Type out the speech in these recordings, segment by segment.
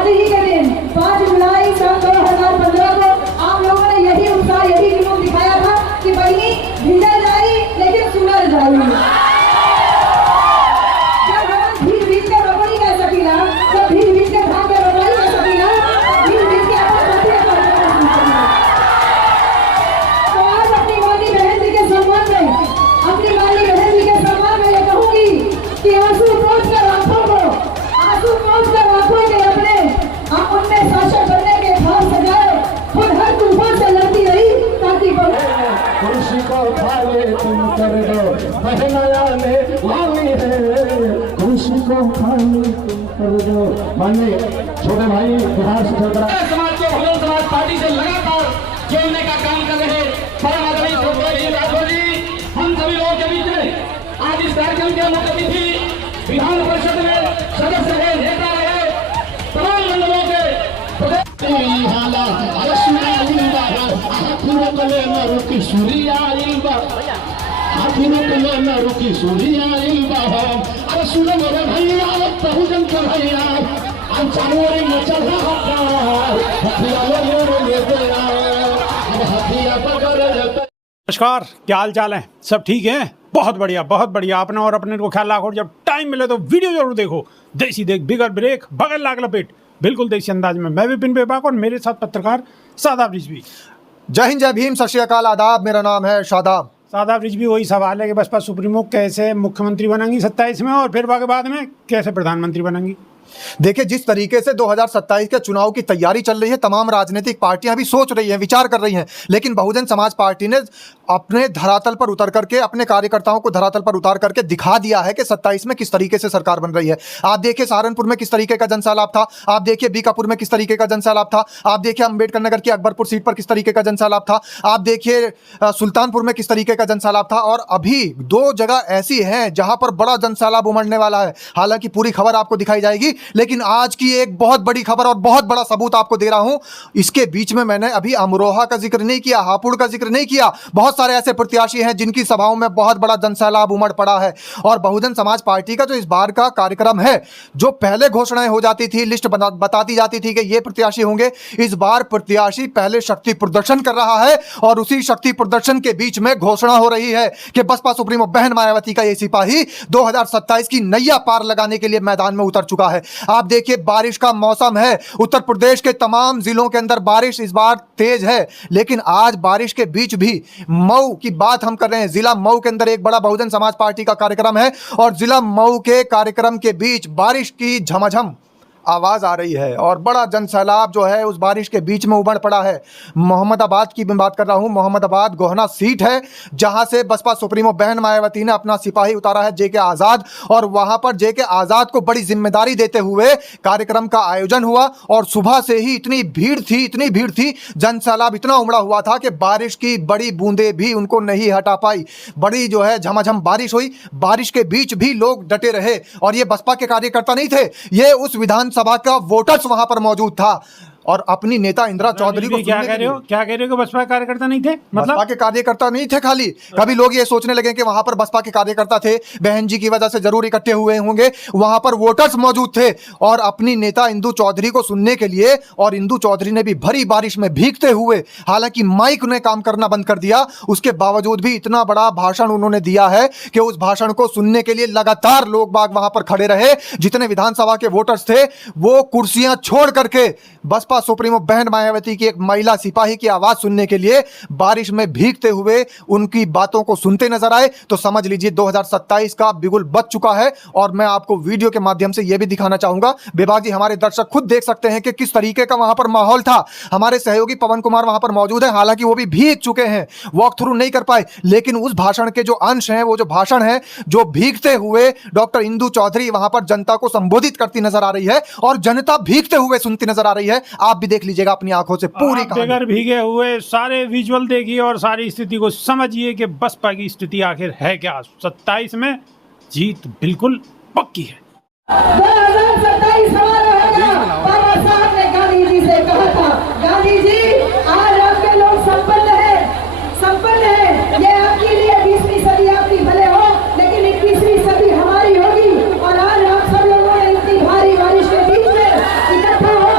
आज ही के दिन 5 जुलाई सन 2015 को आप लोगों ने यही उत्साह, यही जुनून दिखाया था कि बहनी भीजल जाई लेकिन सुनर जाई। जब हम भीज भीज के रोपड़ी कह सकीला, जब भीज भीज के धान के रोपाई कह सकीला, भीज भीज के अपन पति के तो आज अपनी वाली बहन जी के सम्मान में, अपनी वाली बहन जी के सम्मान में ये कहूंगी कि आंसू पोंछ कर आंखों को, आंसू पोंछ कर आंखों के अपने आप उनमें शासक बनने के भाव सजाए, खुद हर तूफान से लड़ती रही ताकि खुशी को खाए तुम कर दो बहनाया ने लावी है, खुशी को खाए तुम कर दो। माननीय छोटे भाई बिहार से समाज के बहुजन समाज पार्टी से लगातार जोड़ने का काम कर रहे परम आदरणीय सुखदेव राठौर जी हम सभी लोगों के बीच में आज इस कार्यक्रम के मुख्य अतिथि विधान परिषद में सदस्य रहे, नेता रहे, तमाम मंडलों के नमस्कार, क्या हाल चाल है? सब ठीक है? बहुत बढ़िया, बहुत बढ़िया। अपना और अपने को ख्याल रखो। जब टाइम मिले तो वीडियो जरूर देखो। देसी देख, बिगर ब्रेक, बगल लाग लपेट, बिल्कुल देसी अंदाज में। मैं विपिन बेबाक और मेरे साथ पत्रकार शादाब रिजवी। जय हिंद, जय भीम, सत श्री अकाल, आदाब। मेरा नाम है शादाब। शादाब रिजवी, वही सवाल है कि बसपा सुप्रीमो कैसे मुख्यमंत्री बनेंगी 27 में, और फिर बाद में कैसे प्रधानमंत्री बनेंगी? देखिए, जिस तरीके से 2027 के चुनाव की तैयारी चल रही है, तमाम राजनीतिक पार्टियां भी सोच रही हैं, विचार कर रही हैं, लेकिन बहुजन समाज पार्टी ने अपने धरातल पर उतर करके, अपने कार्यकर्ताओं को धरातल पर उतार करके दिखा दिया है कि 27 में किस तरीके से सरकार बन रही है। आप देखिए सहारनपुर में किस तरीके का जनसैलाब था, आप देखिए बीकापुर में किस तरीके का जनसैलाब था, आप देखिए अम्बेडकर नगर की अकबरपुर सीट पर किस तरीके का जनसैलाब था, आप देखिए सुल्तानपुर में किस तरीके का जनसैलाब था। और अभी 2 जगह ऐसी हैं जहां पर बड़ा जनसैलाब उमड़ने वाला है। हालांकि पूरी खबर आपको दिखाई जाएगी, लेकिन आज की एक बहुत बड़ी खबर और बहुत बड़ा सबूत आपको दे रहा हूं। इसके बीच में मैंने अभी अमरोहा का जिक्र नहीं किया, हापुड़ का जिक्र नहीं किया। बहुत सारे ऐसे प्रत्याशी हैं जिनकी सभाओं में बहुत बड़ा जनसैलाब उमड़ पड़ा है। और बहुजन समाज पार्टी का जो इस बार का कार्यक्रम है, जो पहले घोषणाएं हो जाती थी, लिस्ट बताती जाती थी कि ये प्रत्याशी होंगे, इस बार प्रत्याशी पहले शक्ति प्रदर्शन कर रहा है। और उसी शक्ति प्रदर्शन के बीच में घोषणा हो रही है कि बसपा सुप्रीमो बहन मायावती का ये सिपाही 2027 की नैया पार लगाने के लिए मैदान में उतर चुका है। आप देखिए, बारिश का मौसम है, उत्तर प्रदेश के तमाम जिलों के अंदर बारिश इस बार तेज है। लेकिन आज बारिश के बीच भी मऊ की बात हम कर रहे हैं। जिला मऊ के अंदर एक बड़ा बहुजन समाज पार्टी का कार्यक्रम है, और जिला मऊ के कार्यक्रम के बीच बारिश की झमाझम आवाज़ आ रही है और बड़ा जनसैलाब जो है उस बारिश के बीच में उमड़ पड़ा है। मोहम्मदाबाद की मैं बात कर रहा हूं। मोहम्मदाबाद गोहना सीट है जहां से बसपा सुप्रीमो बहन मायावती ने अपना सिपाही उतारा है, जेके आज़ाद। और वहां पर जेके आज़ाद को बड़ी जिम्मेदारी देते हुए कार्यक्रम का आयोजन हुआ। और सुबह से ही इतनी भीड़ थी, जनसैलाब इतना उमड़ा हुआ था कि बारिश की बड़ी बूंदें भी उनको नहीं हटा पाई। बड़ी जो है झमाझम बारिश हुई, बारिश के बीच भी लोग डटे रहे। और ये बसपा के कार्यकर्ता नहीं थे, ये उस विधानसभा का वोटर्स वहां पर मौजूद था। और अपनी नेता इंदिरा चौधरी को क्या कह रहे हो कि बसपा कार्यकर्ता नहीं थे? मतलब बसपा के कार्यकर्ता नहीं थे खाली। कभी लोग ये सोचने लगे कि वहां पर बसपा के कार्यकर्ता थे, बहन जी की वजह से जरूर इकट्ठे हुए होंगे। वहां पर वोटर्स मौजूद थे और अपनी नेता इंदु चौधरी को सुनने के लिए। और इंदु चौधरी ने भी भरी बारिश में भीगते हुए, हालांकि माइक ने काम करना बंद कर दिया, उसके बावजूद भी इतना बड़ा भाषण उन्होंने दिया है कि उस भाषण को सुनने के लिए लगातार लोग बाग वहां पर खड़े रहे। जितने विधानसभा के वोटर्स थे वो कुर्सियां छोड़ करके बसपा सुप्रीमो बहन मायावती की एक महिला सिपाही की आवाज सुनने के लिए बारिश में भीगते हुए उनकी बातों को सुनते नजर आए। तो समझ लीजिए 2027 का बिगुल बज चुका है। और मैं आपको वीडियो के माध्यम से यह भी दिखाना चाहूंगा, बेबाक जी, हमारे दर्शक खुद देख सकते हैं कि किस तरीके का वहां पर माहौल था। हमारे सहयोगी पवन कुमार वहां पर मौजूद है, हालांकि वो भी भीग चुके हैं, वॉक थ्रू नहीं कर पाए। लेकिन उस भाषण के जो अंश हैं, वो जो भाषण है, जो भीगते हुए डॉक्टर इंदु चौधरी वहां पर जनता को संबोधित करती नजर आ रही है और जनता भीगते हुए सुनती नजर आ रही है। आप भी देख लीजिएगा अपनी आंखों से पूरी कहानी। बगैर भीगे हुए सारे विजुअल देखिए और सारी स्थिति को समझिए कि बसपा की स्थिति आखिर है क्या। 27 में जीत बिल्कुल पक्की है। 2027 हमारा होगा। बाबा साहब ने गांधी जी से कहा था, गांधी जी आज आपके लोग संपन्न है, ये आपके लिए 20वीं सदी आपकी भले हो, लेकिन 21वीं सदी हमारी होगी। और आज आप सब लोगों ने इतनी भारी बारिश के बीच में इकट्ठा हो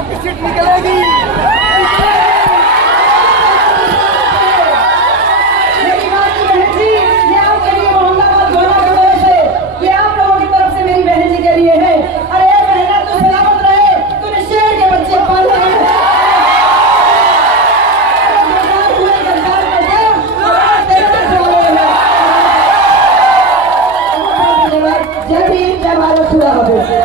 आपकी सीट निकलेगी। मेरी माननीय बहन जी, ये आपके लिए मोहम्मदाबाद घोड़ा गढ़ से, ये आप लोगों की तरफ से मेरी बहन जी के लिए है। अरे बहना तू सलामत रहे, तूने शेर के बच्चे पाले हैं। गद्दार हुए, गद्दार को दे, तेरे रखवाले हैं। जय भीम, जय भारत, खुदा हाफिज।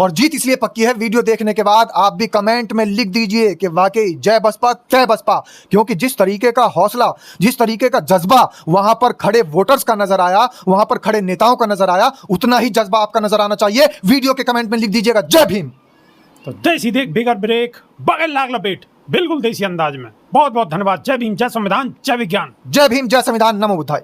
और जीत इसलिए पक्की है, वीडियो देखने के बाद आप भी कमेंट में लिख दीजिए कि वाकई जय बसपा, जय बसपा। क्योंकि जिस तरीके का हौसला, जिस तरीके का जज्बा वहां पर खड़े वोटर्स का नजर आया, वहां पर खड़े नेताओं का नजर आया, उतना ही जज्बा आपका नजर आना चाहिए। वीडियो के कमेंट में लिख दीजिएगा जय भीम। तो देसी देख बिगर ब्रेक बगल लाग लपेट, बिल्कुल देसी अंदाज में। बहुत बहुत धन्यवाद। जय भीम, जय संविधान, जय विज्ञान। जय भीम, जय संविधान, नमो बुद्धाय।